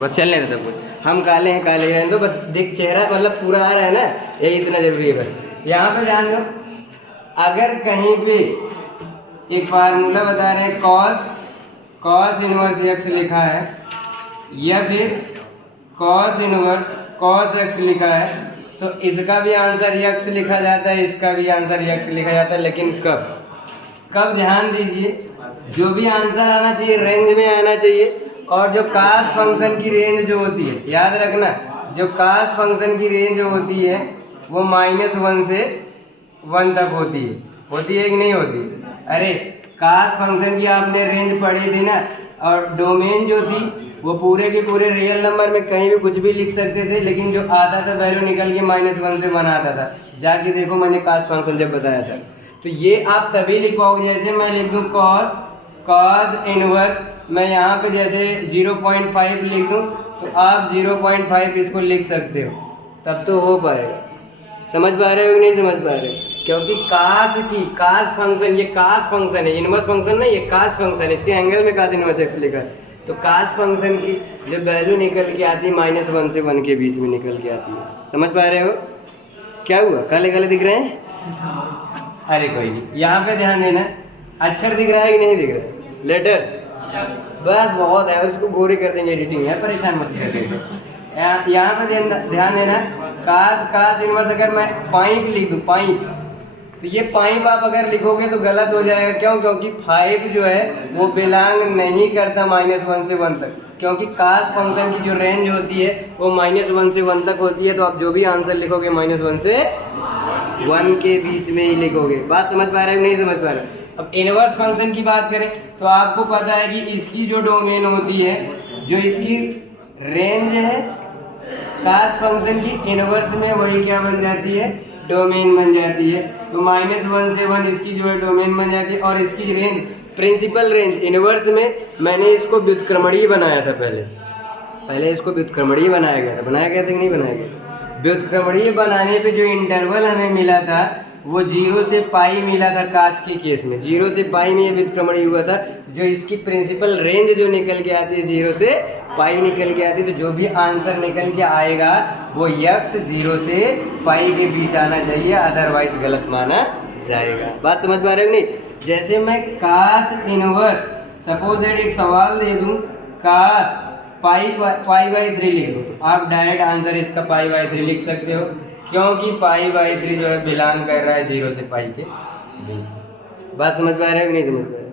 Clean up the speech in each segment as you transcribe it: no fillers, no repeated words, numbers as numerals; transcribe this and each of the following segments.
बस चलने दो सब कुछ। हम काले हैं, काले हैं तो बस देख चेहरा मतलब पूरा आ रहा है ना, यही इतना जरूरी है। बस यहाँ पे ध्यान दो, अगर कहीं पे एक फार्मूला बता रहे हैं कॉस इनवर्स एक्स लिखा है या फिर कॉस इनवर्स कॉस एक्स लिखा है, तो इसका भी आंसर एक्स लिखा जाता है, इसका भी आंसर एक्स लिखा जाता है। लेकिन कब ध्यान दीजिए, जो भी आंसर आना चाहिए रेंज में आना चाहिए। और जो कास फंक्शन की रेंज जो होती है, याद रखना, जो कास फंक्शन की रेंज जो होती है वो -1 से 1 तक होती है कि नहीं होती? अरे कास फंक्शन की आपने रेंज पढ़ी थी ना, और डोमेन जो थी वो पूरे के पूरे रियल नंबर में कहीं भी कुछ भी लिख सकते थे, लेकिन जो आता था वैल्यू निकल के -1 से 1 आता था। जाके देखो मैंने कास फंक्शन जब बताया था। तो ये आप तभी लिख पाओगे, जैसे मैं लिख दूँ कॉस इनवर्स, मैं यहाँ पे जैसे 0.5 लिख दूँ तो आप 0.5 इसको लिख सकते हो, तब तो हो पाएगा। समझ पा रहे हो कि नहीं समझ पा रहे हो? क्योंकि कास फंक्शन, ये कास फंक्शन है, इनवर्स फंक्शन नहीं, ये कास फंक्शन है। इसके एंगल में कास इनवर्स एक्स लिखा है। तो कास फंक्शन की जो वैल्यू निकल के आती है -1 से 1 के बीच में निकल के आती है। समझ पा रहे हो? क्या हुआ, काले काले दिख रहे हैं? अरे कोई नहीं, यहाँ पे ध्यान देना, अक्षर दिख रहा है कि नहीं दिख रहा है? लेटर्स बस बहुत है, उसको गोरी कर देंगे, एडिटिंग है, परेशान मत करिए। यहाँ पे ध्यान देना, कास इनवर्स अगर मैं पाइप लिख दूँ, पाइप, तो ये पाइप आप अगर लिखोगे तो गलत हो जाएगा। क्यों? क्योंकि 5 जो है वो बिलोंग नहीं करता -1 से 1 तक, क्योंकि कास फंक्शन की जो रेंज होती है वो -1 से 1 तक होती है। तो आप जो भी आंसर लिखोगे -1 से 1 के बीच में ही लिखोगे। बात समझ पा रहे हो नहीं समझ पा रहे? अब इनवर्स फंक्शन की बात करें तो आपको पता है कि इसकी जो डोमेन होती है, जो इसकी रेंज है कास फंक्शन की, इनवर्स में वही क्या बन जाती है, डोमेन बन जाती है। तो -1 से 1 इसकी जो है डोमेन बन जाती है। और इसकी रेंज, प्रिंसिपल रेंज इनवर्स में मैंने इसको व्युत्क्रमणीय बनाया था। पहले इसको व्युत्क्रमणीय बनाया गया था कि नहीं बनाया गया? व्युत्क्रमणीय बनाने पे जो इंटरवल हमें मिला था वो 0 से पाई मिला था। कास के केस में 0 से पाई में ये व्युत्क्रमणीय हुआ था। जो इसकी प्रिंसिपल रेंज जो निकल के आती है 0 से पाई निकल के आती है। तो जो भी आंसर निकल के आएगा वो x 0 से पाई के बीच आना चाहिए, अदरवाइज गलत माना जाएगा। बात समझ पा रहे हो नहीं? जैसे मैं कास इनवर्स, सपोज दैट एक सवाल दे दूं, कास पाई/3 लिख दूं, तो आप डायरेक्ट आंसर इसका पाई/3 लिख सकते हो, क्योंकि पाई/3 जो है बिलोंग कर रहा है 0 से पाई के बीच। बात समझ पा रहे हो कि नहीं समझ पा रहे?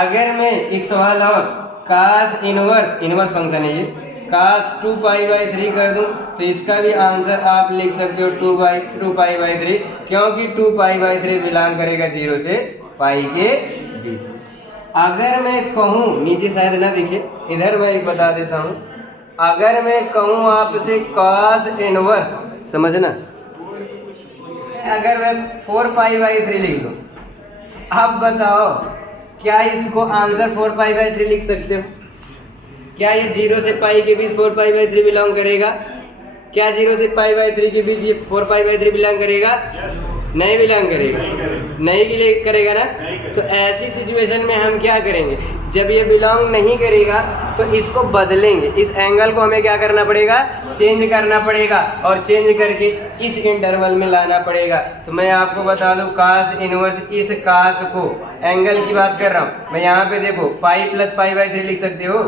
अगर मैं एक सवाल और, कास इनवर्स फंक्शन है ये, कास 2पाई/3 कर दूं तो इसका भी आंसर आप लिख सकते हो 2पाई/3, क्योंकि 2पाई/3 बिलोंग करेगा 0 से पाई के बीच। अगर मैं कहूँ, नीचे शायद ना दिखे, इधर मैं एक बता देता हूँ, अगर मैं कहूँ आपसे कास इनवर्स, समझना, अगर मैं 4पाई/3 लिख दूं, अब बताओ क्या इसको आंसर 4पाई/3 लिख सकते हो? क्या ये 0 से पाई के बीच 4पाई/3 बिलोंग करेगा? क्या 0 से पाई/3 के बीच ये 4पाई/3 बिलोंग करेगा? नहीं बिलोंग करेगा, नहीं करेगा ना। तो ऐसी सिचुएशन में हम क्या करेंगे, जब ये बिलोंग नहीं करेगा तो इसको बदलेंगे, इस एंगल को हमें क्या करना पड़ेगा, चेंज करना पड़ेगा, और चेंज करके इस इंटरवल में लाना पड़ेगा। तो मैं आपको बता दूं, कास इनवर्स, इस कास को, एंगल की बात कर रहा हूँ मैं, यहाँ पे देखो पाई+पाई/3 लिख सकते हो,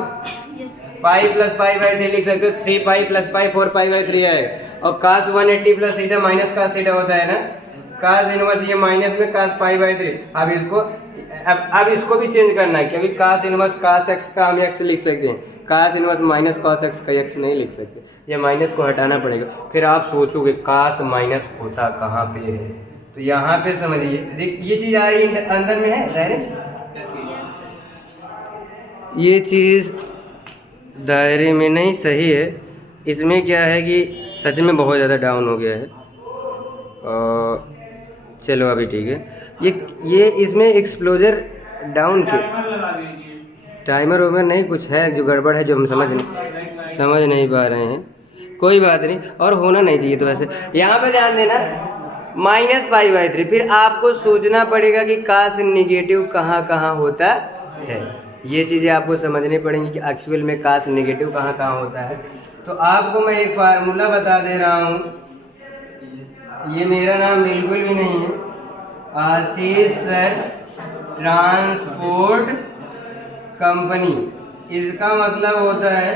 पाई+पाई/3 लिख सकते हो, 3पाई+पाई 4पाई/3 आएगा। और कास 180 + थीटा माइनस कास थीटा होता है ना, कास इनवर्स ये माइनस में कास पाई/3। अब इसको भी चेंज करना है, क्योंकि कास इनवर्स कास एक्स का हम एक्स लिख सकते हैं, कास इनवर्स माइनस कास एक्स का एक्स नहीं लिख सकते, ये माइनस को हटाना पड़ेगा। फिर आप सोचोगे कास माइनस होता कहाँ पे है, तो यहाँ पे समझिए ये चीज आ रही है, अंदर में है डायरेक्ट, ये चीज दायरे में नहीं सही है। इसमें क्या है कि सच में बहुत ज़्यादा डाउन हो गया है, और चलो अभी ठीक है। ये इसमें एक्सप्लोजर डाउन के टाइमर ओमर नहीं कुछ है जो गड़बड़ है, जो हम समझ नहीं पा रहे हैं। कोई बात नहीं, और होना नहीं चाहिए। तो वैसे यहाँ पे ध्यान देना, -पाई/3, फिर आपको सोचना पड़ेगा कि कास निगेटिव कहाँ कहाँ होता है। ये चीज़ें आपको समझनी पड़ेंगी कि एक्चुअल में काश नेगेटिव कहाँ कहाँ होता है। तो आपको मैं एक फार्मूला बता दे रहा हूँ, ये मेरा नाम बिल्कुल भी नहीं है, आशीष सर ट्रांसपोर्ट कंपनी। इसका मतलब होता है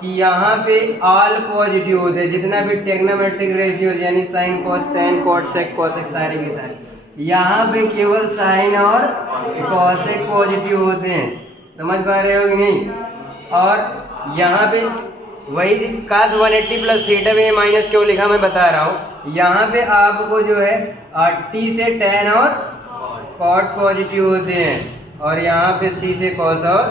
कि यहाँ पे ऑल पॉजिटिव होते हैं, जितना भी टेक्नोमेट्रिक रेशियो यानी sine cos tan cot sec cosec सारे के सारे, यहाँ पे केवल साइन और कॉसेक पॉजिटिव होते हैं। समझ पा रहे हो कि नहीं? और यहाँ पे वही काश 180 प्लस थीटा में माइनस क्यों लिखा मैं बता रहा हूँ। यहाँ पे आपको जो है टी से टेन और कॉट पॉजिटिव होते हैं और यहाँ पे सी से कॉस और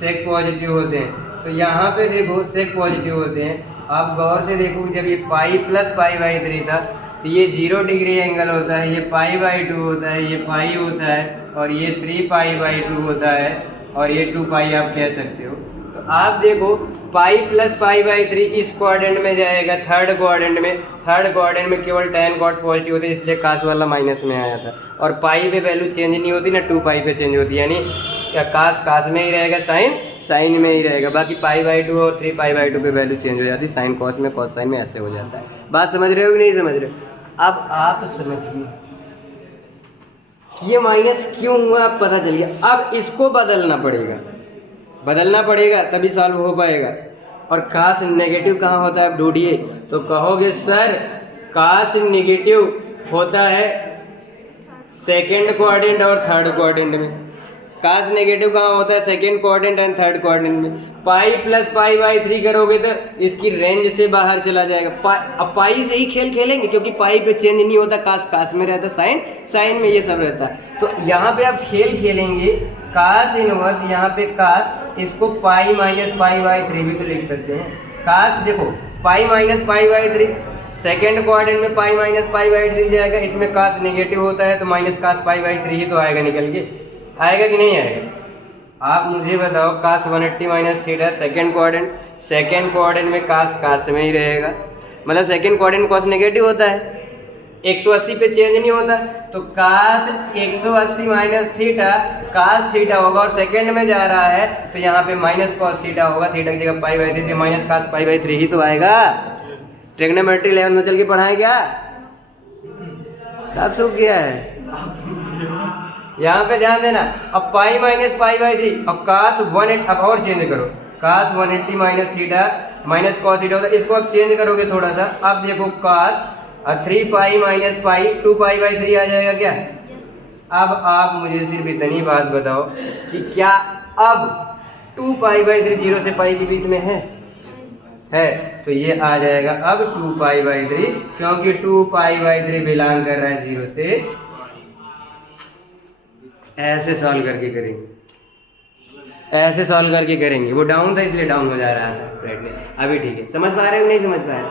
सेक पॉजिटिव होते हैं। तो यहाँ पे देखो सेक पॉजिटिव होते हैं। आप गौर से देखो जब ये पाई प्लस पाई बाई 3 था तो ये 0 डिग्री एंगल होता है, ये पाई बाई 2 होता है, ये पाई होता है और ये 3 पाई बाई 2 होता है और ये 2 पाई आप कह सकते हो। तो आप देखो पाई प्लस पाई बाई 3 इस क्वाड्रेंट में जाएगा, थर्ड क्वाड्रेंट में केवल टेन कॉट पॉजिटिव होते हैं, इसलिए काश वाला माइनस में आया था। और पाई पे वैल्यू चेंज नहीं होती ना, 2 पाई पे चेंज होती है, यानी काश में ही रहेगा, साइन में ही रहेगा। बाकी पाई बाई 2 और 3 पाई बाई 2 पे वैल्यू चेंज हो जाती है, साइन कॉस में कॉस साइन में ऐसे हो जाता है। बात समझ रहे हो कि नहीं समझ रहे हो? अब आप समझिए ये माइनस क्यों हुआ, अब पता चल गया। अब इसको बदलना पड़ेगा तभी सॉल्व हो पाएगा। और काश नेगेटिव कहाँ होता है आप ढूंढिए, तो कहोगे सर काश नेगेटिव होता है सेकेंड क्वाड्रेंट और थर्ड क्वाड्रेंट में। काश नेगेटिव कहाँ होता है? Second quadrant and third quadrant में। पाई प्लस पाई बाई 3 करोगे तो इसकी रेंज से बाहर चला जाएगा। अब पाई से ही खेलेंगे क्योंकि पाई पे चेंज नहीं होता, काश में रहता, साइन में ये सब रहता है। तो यहाँ पे आप खेलेंगे काश इनवर्स, यहाँ पे काश, इसको पाई माइनस पाई बाई 3 भी तो लिख सकते हैं। काश देखो pi minus pi by 3 second quadrant में पाई माइनस पाई बाई 3 जाएगा, इसमें काश नेगेटिव होता है तो माइनस काश पाई बाई 3 ही तो आएगा निकल के, आएगा कि नहीं आएगा? आप मुझे बताओ काश 180 माइनस थीटा सेकेंड क्वाड्रेंट में काश में ही रहेगा, मतलब सेकेंड क्वाड्रेंट कॉस नेगेटिव होता है, 180 पे चेंज नहीं होता, तो काश 180 माइनस थीटा काश थीटा होगा और सेकेंड में जा रहा है तो यहाँ पे माइनस कॉस थीटा होगा, थीटा की जगह पाई बाई 3 माइनस काश पाई बाई 3 ही तो आएगा। ट्रिग्नोमेट्री लेवल में चल के पढ़ाए क्या? साफ सूख गया है। यहाँ पे ध्यान देना। अब पाई माइनस पाई बाई 3, अब काश 180, अब और चेंज करो, काश 180 minus theta minus cos theta होता है, इसको अब चेंज करोगे थोड़ा सा। अब देखो काश 3 pi minus pi 2 pi by 3 आ जाएगा क्या? अब आप मुझे सिर्फ इतनी बात बताओ कि क्या अब 2 पाई बाई 3 0 से पाई के बीच में है? तो ये आ जाएगा अब 2 पाई बाई 3, क्योंकि 2 पाई बाई 3 बिलोंग कर रहा है 0 से। ऐसे सॉल्व करके करेंगे, वो डाउन था इसलिए डाउन हो जा रहा था ब्राइटनेस। अभी ठीक है, समझ पा रहे हो नहीं समझ पा रहे?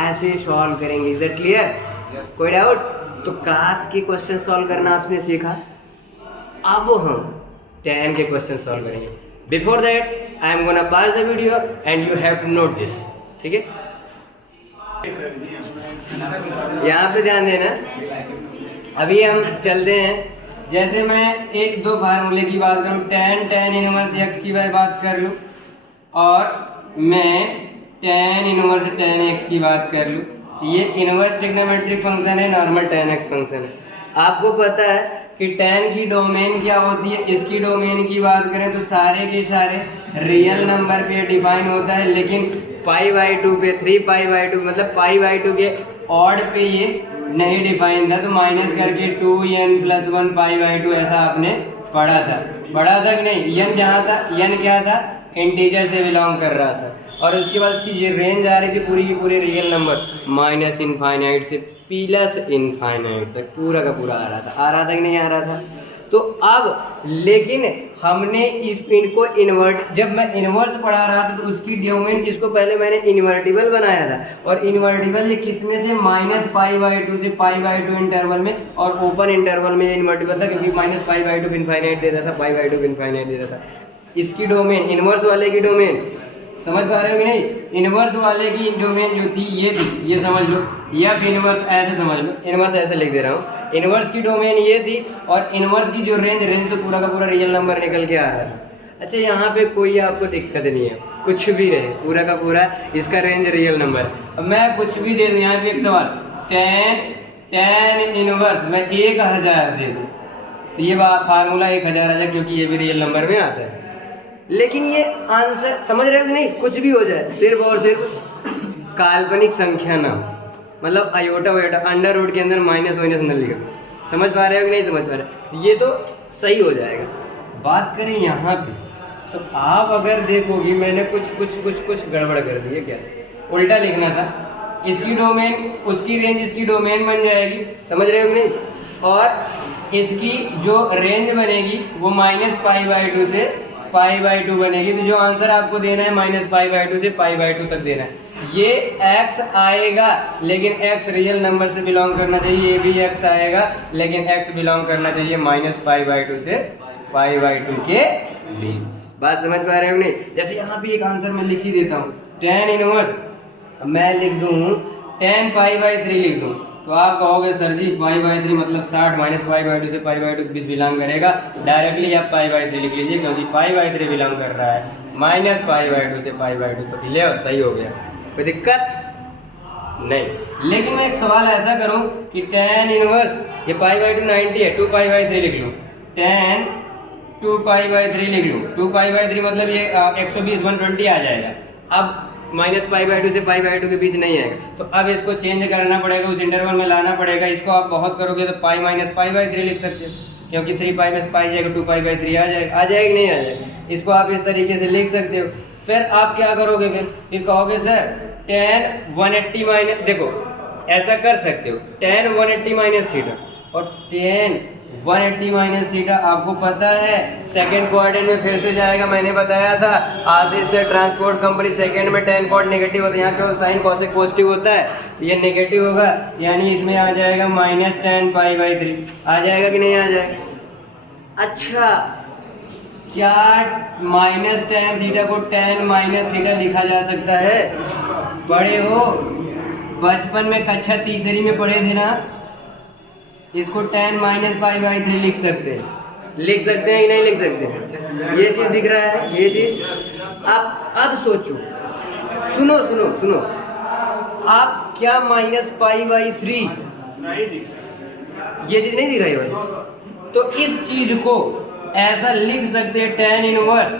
ऐसे सॉल्व करेंगे। Is that clear? कोई डाउट? तो काश के क्वेश्चन सॉल्व करना आपने सीखा, अब हम tan के क्वेश्चन सॉल्व करेंगे। Before that I am gonna pass the video and you have to note this, ठीक है? यहाँ पे ध्यान देना। अभी हम चलते हैं, जैसे मैं 1-2 फार्मूले की बात करूँ, tan इनवर्स x की बात कर लूँ और मैं tan इनवर्स tan x की बात कर लूँ, ये इनवर्स ट्रिग्नोमेट्रिक फंक्शन है, नॉर्मल tan x फंक्शन है। आपको पता है कि tan की डोमेन क्या होती है? इसकी डोमेन की बात करें तो सारे के सारे रियल नंबर पे डिफाइन होता है, लेकिन पाई बाई 2 पे 3 पाई बाई 2 मतलब पाई बाई 2 के ऑड पे ये नहीं डिफाइन था, तो माइनस करके 2n प्लस 1 पाई बाई 2 ऐसा आपने पढ़ा था कि नहीं? n जहाँ था, n क्या था? इंटीजर से बिलोंग कर रहा था, और उसके बाद इसकी ये रेंज आ रही थी पूरी की पूरी रियल नंबर माइनस इनफाइनाइट से प्लस इनफाइनाइट तक, पूरा का पूरा आ रहा था कि नहीं आ रहा था? तो अब लेकिन हमने इनको इन्वर्ट, जब मैं इन्वर्स पढ़ा रहा था तो उसकी डोमेन, इसको पहले मैंने इन्वर्टिबल बनाया था, और इन्वर्टिबल ये किसमें से? माइनस पाई बाई 2 से पाई बाई 2 इंटरवल में, और ओपन इंटरवल में ये इन्वर्टिबल था क्योंकि माइनस पाई बाई 2 इनफाइनाइट देता था, पाई बाई 2 इनफाइनाइट देता था। इसकी डोमेन, इन्वर्स वाले की डोमेन समझ पा रहे हो कि नहीं? इनवर्स वाले की डोमेन जो थी ये थी, ये समझ लो, एफ इनवर्स ऐसे समझ लो, इनवर्स ऐसे लिख दे रहा हूँ, इनवर्स की डोमेन ये थी और इनवर्स की जो रेंज तो पूरा का पूरा रियल नंबर निकल के आ रहा है। अच्छा यहाँ पे कोई आपको दिक्कत नहीं है, कुछ भी रहे पूरा का पूरा इसका रेंज रियल नंबर। अब मैं कुछ भी दे दूँ, यहाँ पे एक सवाल tan इनवर्स मैं 1000 दे दूँ तो ये फार्मूला 1000 आ जाए, क्योंकि ये भी रियल नंबर में आता है। लेकिन ये आंसर समझ रहे हो कि नहीं? कुछ भी हो जाए, सिर्फ और सिर्फ काल्पनिक संख्या ना, मतलब आयोटा वोटा अंडर रूट के अंदर माइनस वाइनस न लिखो। समझ पा रहे हो कि नहीं समझ पा रहे? ये तो सही हो जाएगा। बात करें यहाँ पे तो आप अगर देखोगे मैंने कुछ गड़बड़ कर दी है, क्या उल्टा लिखना था, इसकी डोमेन उसकी रेंज इसकी डोमेन बन जाएगी, समझ रहे हो कि नहीं? और इसकी जो रेंज बनेगी वो -π/2 से π/2 बनेगी। तो जो आंसर आपको देना है -π/2 से π/2 तक देना है। ये x आएगा लेकिन x रियल नंबर से बिलोंग करना चाहिए, ये भी x आएगा लेकिन x बिलोंग करना चाहिए -π/2 से π/2 के बीच। बात समझ पा रहे हो नहीं? जैसे यहाँ पे एक आंसर मैं लिख ही देता हूँ, tan इनवर्स मैं लिख दूँ tan π/3 लिख दूँ, तो आप कहोगे सर जी π/3 मतलब 60 -π/2 से π/2 के बीच बिलोंग करेगा। डायरेक्टली आप π/3 लिख लीजिए, क्योंकि π/3 बिलोंग कर रहा है -π/2 से π/2 तो ले और सही हो गया, कोई दिक्कत नहीं। लेकिन मैं एक सवाल ऐसा करूं कि tan इनवर्स ये π/2 90 है, 2π/3 लिख लूं, tan 2π/3 लिख लूं, 2π/3 मतलब ये 120 120 आ जाएगा। अब -π/2 से π/2 के बीच नहीं आएगा, तो अब इसको चेंज करना पड़ेगा, उस इंटरवल में लाना पड़ेगा। इसको आप बहुत करोगे तो π -π/3 लिख सकते हो, क्योंकि 3π में π जाएगा, 2π/3 आ जाएगा, आ जाएगा नहीं आ जाएगा। इसको आप इस तरीके से लिख सकते हो। फिर आप क्या करोगे, फिर कहोगे सर tan 180 माइनस, देखो ऐसा कर सकते हो, tan 180 माइनस थीटा, और tan 180 माइनस थीटा आपको पता है सेकंड क्वाड्रेंट में फिर से जाएगा। मैंने बताया था आशीष से ट्रांसपोर्ट कंपनी, सेकंड में tan कॉट नेगेटिव होता है, यहाँ केवल साइन कॉसेक पॉजिटिव होता है, ये नेगेटिव होगा, यानी इसमें आ जाएगा -tan π/3 आ जाएगा कि नहीं आ जाएगा? अच्छा, क्या -tan थीटा को tan -थीटा लिखा जा सकता है? पढ़े हो, बचपन में कक्षा तीसरी में पढ़े थे ना, इसको tan -π/3 लिख सकते हैं कि नहीं लिख सकते? ये चीज दिख रहा है, ये चीज। अब सोचो, सुनो, आप क्या -π/3 ये चीज नहीं दिख रही है भाई? तो इस चीज को ऐसा लिख सकते हैं tan इनवर्स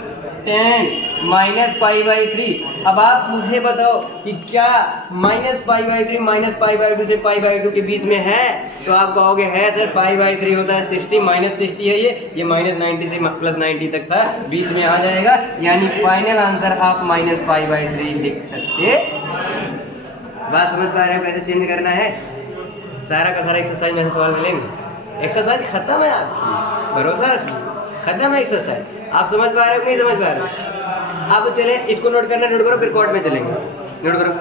tan -π/3। अब आप मुझे बताओ कि क्या -π/3 -π/2 से π/2 के बीच में है? तो आप कहोगे है सर, π/3 होता है 60 -60 है, ये -90 से +90 तक था, बीच में आ जाएगा, यानी फाइनल आंसर आप -π/3 लिख सकते। बात समझ पा रहे हो कैसे चेंज करना है? सारा का सारा एक्सरसाइज में सवाल मिलेंगे। एक्सरसाइज खत्म है आपकी, भरोसा रखिए, खत्म है एक्सरसाइज। आप समझ पा रहे हो नहीं समझ पा रहे हो? आप चले इसको नोट करना, नोट करो, फिर कोर्ट में चलेंगे, नोट करो।